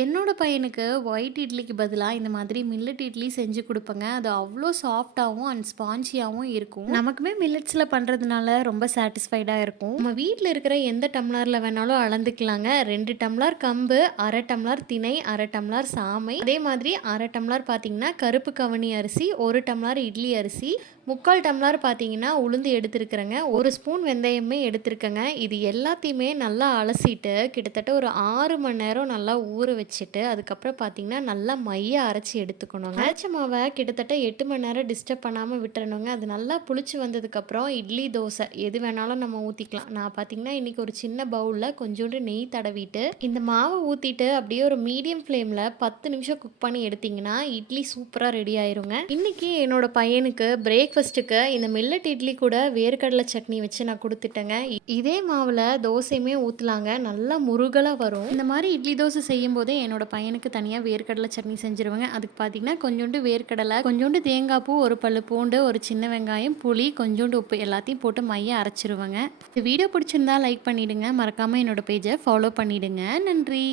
என்னோட பையனுக்கு ஒயிட் இட்லிக்கு பதிலா இந்த மாதிரி மில்லட் இட்லி செஞ்சு குடுப்பேங்க. அது அவ்ளோ சாஃப்ட்டாவும் அண்ட் ஸ்பான்ஜியாவும் இருக்கும். நமக்குமே மில்லட்ஸ்ல பண்றதுனால ரொம்ப சாட்டிஸ்ஃபைடா இருக்கும். நம்ம வீட்ல இருக்கிற எந்த டம்ளர்ல வேணாலும் அளந்துக்கலாங்க. 2 டம்ளர் கம்பு, 1/2 டம்ளர் திணை, 1/2 டம்ளர் சாமை, அதே மாதிரி 1/2 டம்ளர் பார்த்தீங்கன்னா கருப்பு கவுனி அரிசி, 1 டம்ளர் இட்லி அரிசி, 3/4 டம்ளர் பார்த்தீங்கன்னா உளுந்து எடுத்துருக்கிறேங்க. 1 ஸ்பூன் வெந்தயமே எடுத்துருக்கேங்க. இது எல்லாத்தையுமே நல்லா அலசிட்டு கிட்டத்தட்ட ஒரு 6 மணி நேரம் நல்லா ஊற வச்சுட்டு, அதுக்கப்புறம் பார்த்தீங்கன்னா நல்லா மைய அரைச்சி எடுத்துக்கணுங்க. அரைச்ச மாவை கிட்டத்தட்ட 8 மணி நேரம் டிஸ்டர்ப் பண்ணாமல் விட்டுறணுங்க. அது நல்லா புளிச்சு வந்ததுக்கப்புறம் இட்லி, தோசை எது வேணாலும் நம்ம ஊற்றிக்கலாம். நான் பார்த்தீங்கன்னா இன்றைக்கி ஒரு சின்ன பவுலில் கொஞ்சோண்டு நெய் தடவிட்டு இந்த மாவை ஊற்றிட்டு அப்படியே ஒரு மீடியம் ஃப்ளேமில் 10 நிமிஷம் குக் பண்ணி எடுத்திங்கன்னா இட்லி சூப்பராக ரெடி ஆயிருங்க. இன்றைக்கி என்னோட பையனுக்கு பிரேக்ஃபாஸ்ட்டுக்கு இந்த மில்லட் இட்லி கூட வேர்க்கடலை சட்னி வச்சு நான் கொடுத்துட்டேங்க. இதே மாவில் தோசையுமே ஊற்றலாங்க. நல்லா முருகலாக வரும். இந்த மாதிரி இட்லி தோசை செய்யும் போதே என்னோட பையனுக்கு தனியாக வேர்க்கடலை சட்னி செஞ்சுருவேங்க. அதுக்கு பார்த்தீங்கன்னா கொஞ்சோண்டு வேர்க்கடலை, கொஞ்சோண்டு தேங்காய் பூ, ஒரு பல்லு பூண்டு, ஒரு சின்ன வெங்காயம், புளி, கொஞ்சோண்டு உப்பு எல்லாத்தையும் போட்டு மைய அரைச்சிருவேங்க. இந்த வீடியோ பிடிச்சிருந்தா லைக் பண்ணிவிடுங்க. மறக்காமல் என்னோட பேஜை ஃபாலோ பண்ணிவிடுங்க. நன்றி.